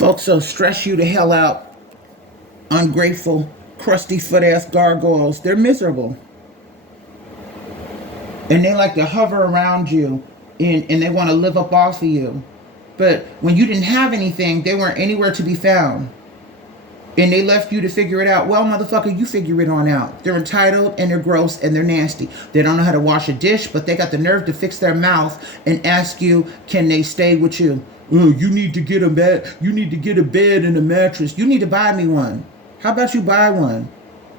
Folks will stress you the hell out. Ungrateful, crusty foot ass gargoyles. They're miserable. And they like to hover around you and they want to live up off of you. But when you didn't have anything, they weren't anywhere to be found. And they left you to figure it out. Well, motherfucker, you figure it on out. They're entitled and they're gross and they're nasty. They don't know how to wash a dish, but they got the nerve to fix their mouth and ask you, can they stay with you? Oh, you need to get a bed. You need to get a bed and a mattress. You need to buy me one. How about you buy one?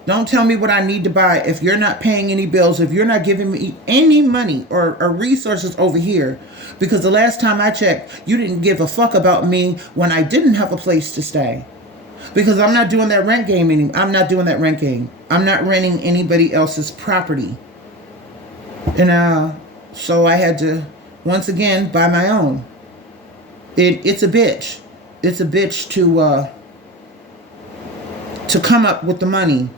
Don't tell me what I need to buy if you're not paying any bills, if you're not giving me any money or resources over here. Because the last time I checked, you didn't give a fuck about me when I didn't have a place to stay. Because I'm not doing that rent game anymore. I'm not doing that rent game. I'm not renting anybody else's property. And so I had to, once again, buy my own. It's a bitch. It's a bitch to come up with the money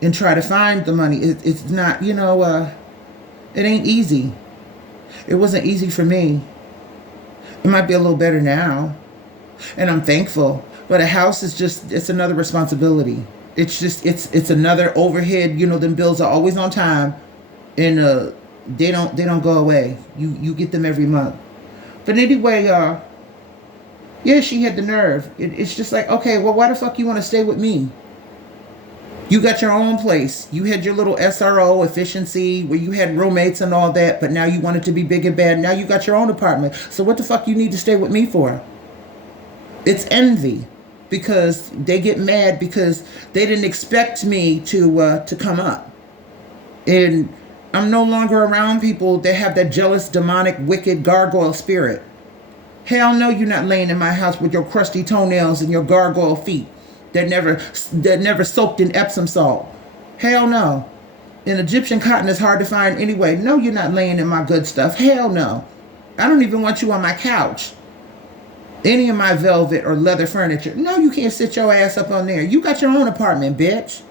and try to find the money. It's not, it ain't easy. It wasn't easy for me. It might be a little better now. And I'm thankful. But a house is just, it's another responsibility. It's just, it's another overhead. Them bills are always on time. And they don't go away. You get them every month. But anyway, yeah, she had the nerve. It's just like, okay, well, why the fuck you want to stay with me? You got your own place. You had your little SRO efficiency where you had roommates and all that, but now you want it to be big and bad. Now you got your own apartment. So what the fuck you need to stay with me for? It's envy, because they get mad because they didn't expect me to come up. And I'm no longer around people that have that jealous, demonic, wicked gargoyle spirit. Hell no, you're not laying in my house with your crusty toenails and your gargoyle feet that never soaked in Epsom salt. Hell no. And Egyptian cotton is hard to find anyway. No, you're not laying in my good stuff. Hell no. I don't even want you on my couch. Any of my velvet or leather furniture. No, you can't sit your ass up on there. You got your own apartment, bitch.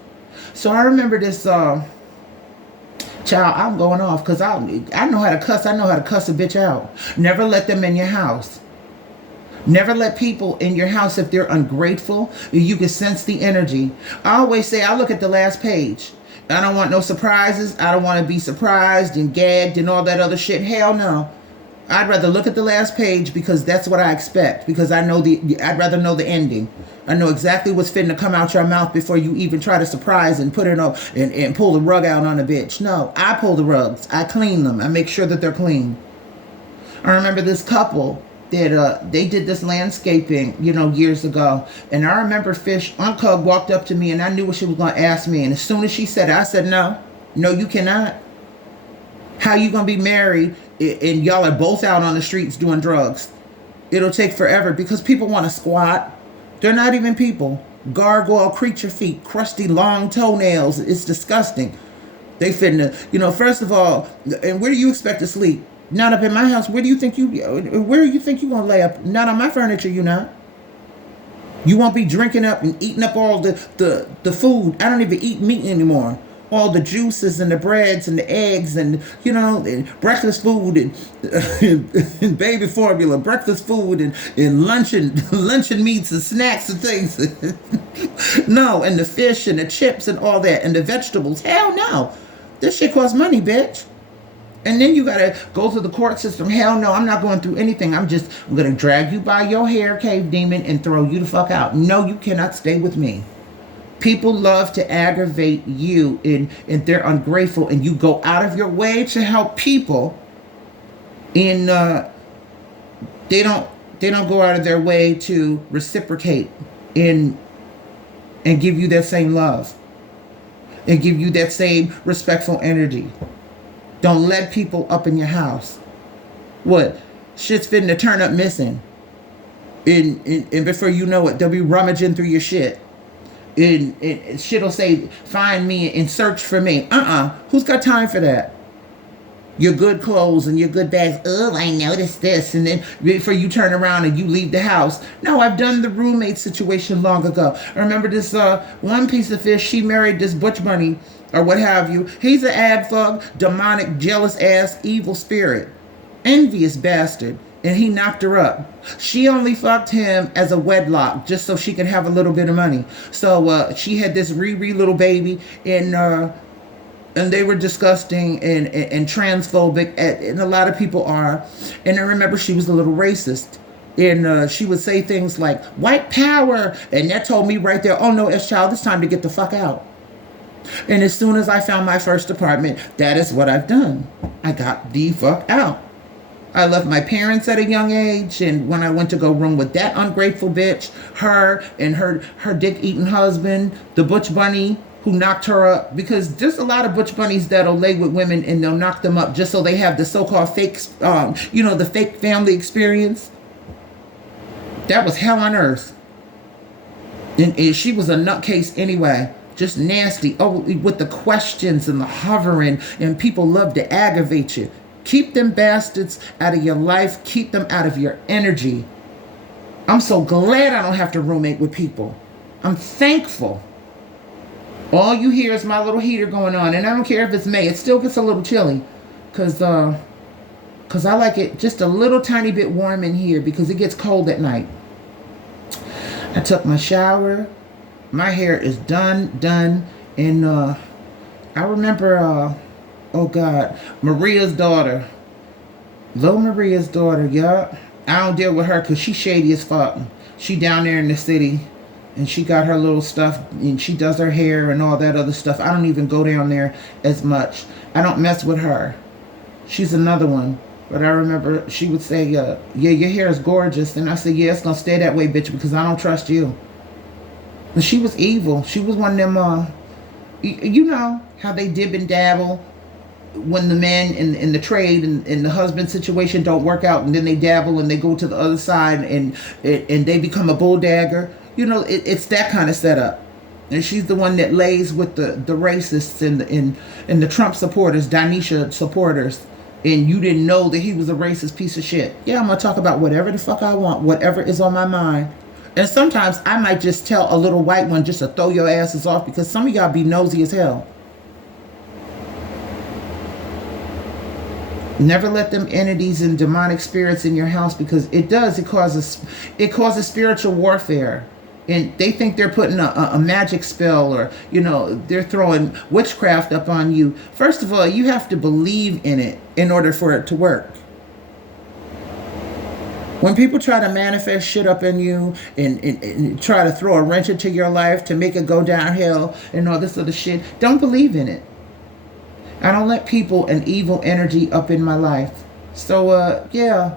So I remember this, child, I'm going off because I know how to cuss. I know how to cuss a bitch out. Never let them in your house. Never let people in your house if they're ungrateful. You can sense the energy. I always say, I look at the last page. I don't want no surprises. I don't want to be surprised and gagged and all that other shit. Hell no. I'd rather look at the last page because that's what I expect. Because I'd rather know the ending. I know exactly what's fitting to come out your mouth before you even try to surprise and put it on and pull the rug out on a bitch. No, I pull the rugs. I clean them. I make sure that they're clean. I remember this couple that they did this landscaping, years ago. And I remember Uncle walked up to me and I knew what she was going to ask me. And as soon as she said it, I said, no, you cannot. How you going to be married and y'all are both out on the streets doing drugs? It'll take forever because people want to squat. They're not even people. Gargoyle creature feet, crusty long toenails. It's disgusting. They finna, first of all, and where do you expect to sleep? Not up in my house. Where do you think you gonna lay up? Not on my furniture, you not. You won't be drinking up and eating up all the food. I don't even eat meat anymore. All the juices and the breads and the eggs and, and breakfast food and baby formula, breakfast food and luncheon meats and snacks and things. No, and the fish and the chips and all that and the vegetables. Hell no. This shit costs money, bitch. And then you gotta go through the court system. Hell no, I'm not going through anything. I'm gonna drag you by your hair, cave demon, and throw you the fuck out. No, you cannot stay with me. People love to aggravate you and they're ungrateful, and you go out of your way to help people, and they don't go out of their way to reciprocate and give you that same love and give you that same respectful energy. Don't let people up in your house. What? Shit's fitting to turn up missing. And before you know it, they'll be rummaging through your shit. And shit'll say, find me and search for me. Who's got time for that? Your good clothes and your good bags. Oh, I noticed this. And then before you turn around and you leave the house. No, I've done the roommate situation long ago. I remember this one piece of fish. She married this butch bunny or what have you. He's an ad thug, demonic, jealous ass, evil spirit. Envious bastard. and he knocked her up. She only fucked him as a wedlock just so she could have a little bit of money. So she had this little baby, and they were disgusting and transphobic, and a lot of people are. And I remember she was a little racist. And she would say things like, white power. And that told me right there, oh no, S-Child, it's time to get the fuck out. And as soon as I found my first apartment, that is what I've done. I got the fuck out. I left my parents at a young age, and when I went to go room with that ungrateful bitch, her and her dick-eating husband, the butch bunny who knocked her up, because there's a lot of butch bunnies that'll lay with women and they'll knock them up just so they have the so-called fake, the fake family experience. That was hell on earth. And she was a nutcase anyway. Just nasty. Oh, with the questions and the hovering, and people love to aggravate you. Keep them bastards out of your life. Keep them out of your energy. I'm so glad I don't have to roommate with people. I'm thankful. All you hear is my little heater going on, and I don't care if it's May. It still gets a little chilly, cause I like it just a little tiny bit warm in here because it gets cold at night. I took my shower. My hair is done, and I remember, Maria's daughter, Lil Maria's daughter, yeah. I don't deal with her because she's shady as fuck. She down there in the city, and she got her little stuff, and she does her hair and all that other stuff. I don't even go down there as much. I don't mess with her. She's another one. But I remember she would say, yeah, your hair is gorgeous. And I said, yeah, it's going to stay that way, bitch, because I don't trust you. But she was evil. She was one of them, you know how they dib and dabble when the men in the trade and the husband situation don't work out, and then they dabble and they go to the other side and they become a bulldagger. You know, it's that kind of setup. And she's the one that lays with the racists and the Trump supporters, Danisha supporters. And you didn't know that he was a racist piece of shit. Yeah, I'm going to talk about whatever the fuck I want, whatever is on my mind. And sometimes I might just tell a little white one just to throw your asses off, because some of y'all be nosy as hell. Never let them entities and demonic spirits in your house, because it causes spiritual warfare. And they think they're putting a magic spell, or, they're throwing witchcraft up on you. First of all, you have to believe in it in order for it to work. When people try to manifest shit up in you and try to throw a wrench into your life to make it go downhill and all this other shit, don't believe in it. I don't let people and evil energy up in my life. So, yeah.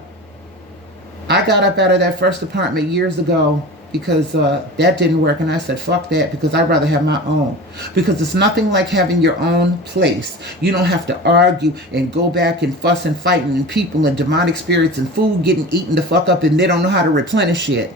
I got up out of that first apartment years ago because that didn't work, and I said fuck that, because I'd rather have my own, because it's nothing like having your own place. You don't have to argue and go back and fuss and fighting, and people and demonic spirits and food getting eaten the fuck up, and they don't know how to replenish it.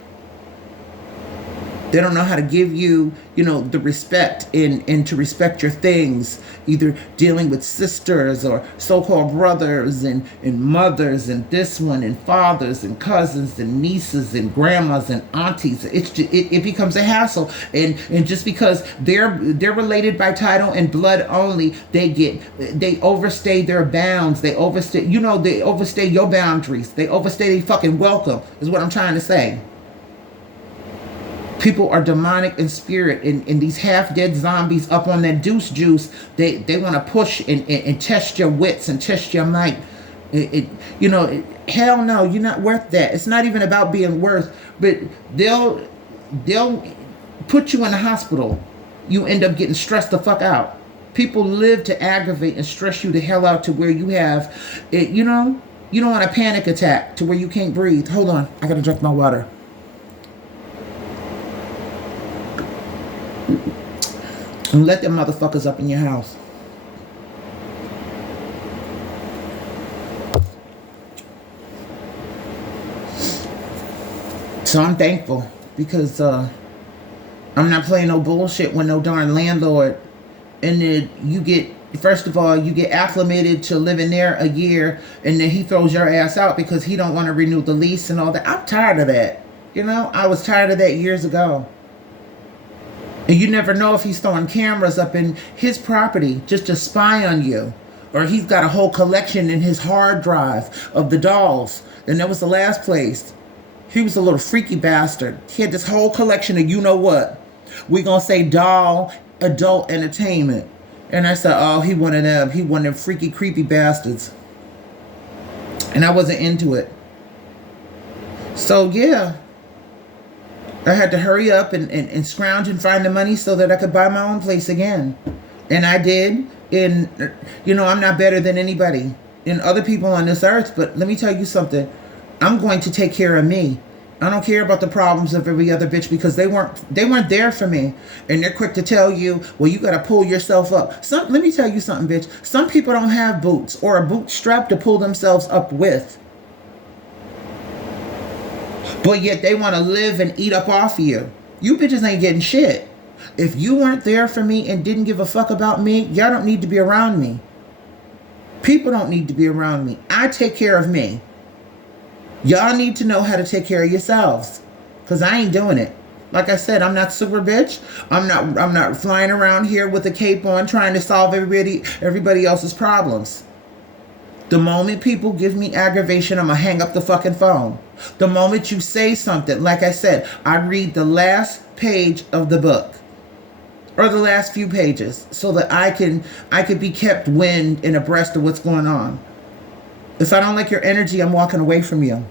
They don't know how to give you, the respect and to respect your things, either dealing with sisters or so-called brothers and mothers and this one and fathers and cousins and nieces and grandmas and aunties. It becomes a hassle. And just because they're related by title and blood only, they overstay their bounds. They overstay your boundaries. They overstay their fucking welcome, is what I'm trying to say. People are demonic in spirit, and these half-dead zombies up on that deuce juice, they want to push and test your wits and test your might. Hell no, you're not worth that. It's not even about being worth, but they'll put you in the hospital. You end up getting stressed the fuck out. People live to aggravate and stress you the hell out to where you have, you don't want a panic attack to where you can't breathe. Hold on, I gotta drink my water. And let them motherfuckers up in your house. So I'm thankful, because I'm not playing no bullshit with no darn landlord. And then you get acclimated to living there a year, and then he throws your ass out because he don't want to renew the lease and all that. I'm tired of that. I was tired of that years ago. And you never know if he's throwing cameras up in his property just to spy on you. Or he's got a whole collection in his hard drive of the dolls. And that was the last place. He was a little freaky bastard. He had this whole collection of you know what. We gonna say doll adult entertainment. And I said, oh, he one of them. He one of them freaky, creepy bastards. And I wasn't into it. So, yeah. I had to hurry up and scrounge and find the money so that I could buy my own place again. And I did. And, I'm not better than anybody and other people on this earth. But let me tell you something. I'm going to take care of me. I don't care about the problems of every other bitch because they weren't there for me. And they're quick to tell you, well, you got to pull yourself up. Let me tell you something, bitch. Some people don't have boots or a boot strap to pull themselves up with. But yet they want to live and eat up off of you. You bitches ain't getting shit. If you weren't there for me and didn't give a fuck about me, y'all don't need to be around me. People don't need to be around me. I take care of me. Y'all need to know how to take care of yourselves. Because I ain't doing it. Like I said, I'm not super bitch. I'm not flying around here with a cape on trying to solve everybody else's problems. The moment people give me aggravation, I'm going to hang up the fucking phone. The moment you say something, like I said, I read the last page of the book. Or the last few pages. So that I could be kept wind and abreast of what's going on. If I don't like your energy, I'm walking away from you.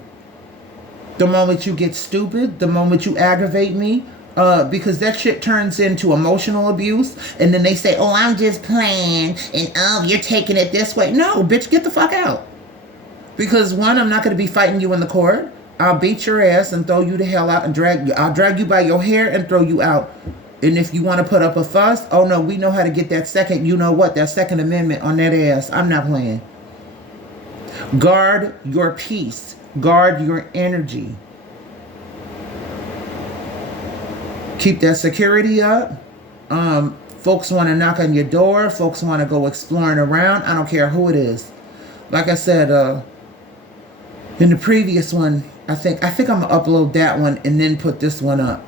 The moment you get stupid, the moment you aggravate me, because that shit turns into emotional abuse, and then they say, oh, I'm just playing, and oh, you're taking it this way. No, bitch, get the fuck out. Because one, I'm not going to be fighting you in the court. I'll beat your ass and throw you the hell out and I'll drag you by your hair and throw you out. And if you want to put up a fuss, oh no, we know how to get that that Second Amendment on that ass. I'm not playing. Guard your peace. Guard your energy. Keep that security up. Folks want to knock on your door. Folks want to go exploring around. I don't care who it is. Like I said, in the previous one, I think I'm going to upload that one and then put this one up.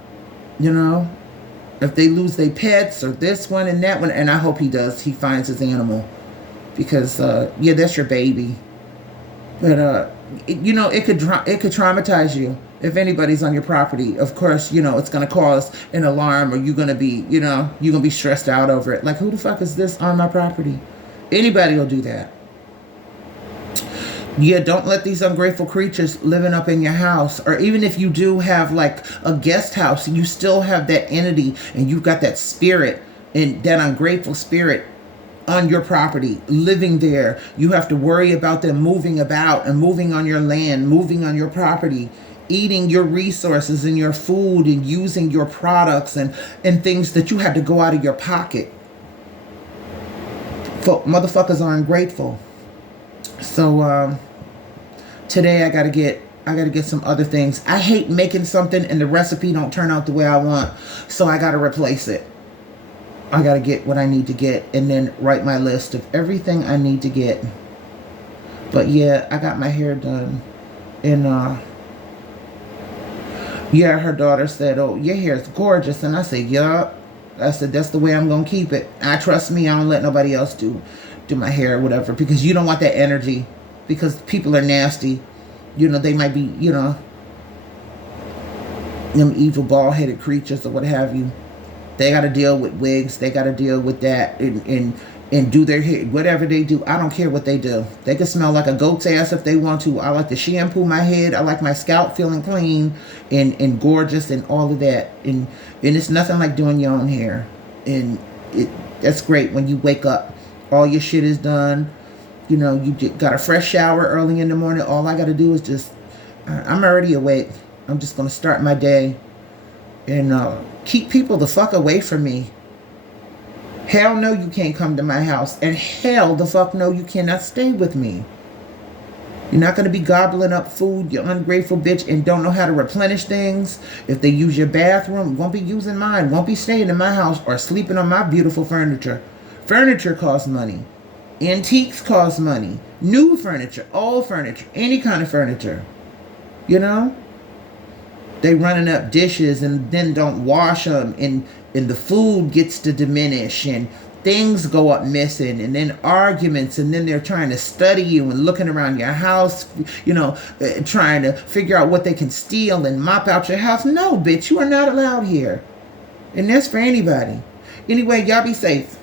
If they lose their pets or this one and that one, and I hope he does. He finds his animal. Because, that's your baby. But, it could traumatize you if anybody's on your property. Of course, it's going to cause an alarm, or you're going to be, you're going to be stressed out over it. Like, who the fuck is this on my property? Anybody will do that. Yeah, don't let these ungrateful creatures living up in your house. Or even if you do have like a guest house, you still have that entity and you've got that spirit and that ungrateful spirit on your property, living there. You have to worry about them moving about and moving on your land, moving on your property, eating your resources and your food and using your products and things that you had to go out of your pocket. Motherfuckers are ungrateful. So today I gotta get some other things. I hate making something and the recipe don't turn out the way I want, so I gotta replace it. I gotta get what I need to get and then write my list of everything I need to get. But yeah, I got my hair done, and her daughter said, "Oh, your hair is gorgeous," and I said, "Yup." I said, "That's the way I'm gonna keep it. I trust me. I don't let nobody else do my hair or whatever, because you don't want that energy, because people are nasty. They might be, them evil bald-headed creatures or what have you. They got to deal with wigs. They got to deal with that and do their hair, whatever they do. I don't care what they do. They can smell like a goat's ass if they want to. I like to shampoo my head. I like my scalp feeling clean and gorgeous and all of that. And it's nothing like doing your own hair. And that's great when you wake up. All your shit is done. You got a fresh shower early in the morning. All I got to do is just, I'm already awake. I'm just going to start my day and keep people the fuck away from me. Hell no, you can't come to my house. And hell the fuck no, you cannot stay with me. You're not going to be gobbling up food, you ungrateful bitch, and don't know how to replenish things. If they use your bathroom, won't be using mine. Won't be staying in my house or sleeping on my beautiful furniture. Furniture costs money. Antiques cost money. New furniture, old furniture, any kind of furniture. They running up dishes and then don't wash them, and the food gets to diminish, and Things go up missing, and then arguments, and then they're trying to study you and looking around your house, trying to figure out what they can steal and mop out your house. No, bitch, you are not allowed here. And that's for anybody. Anyway, y'all be safe.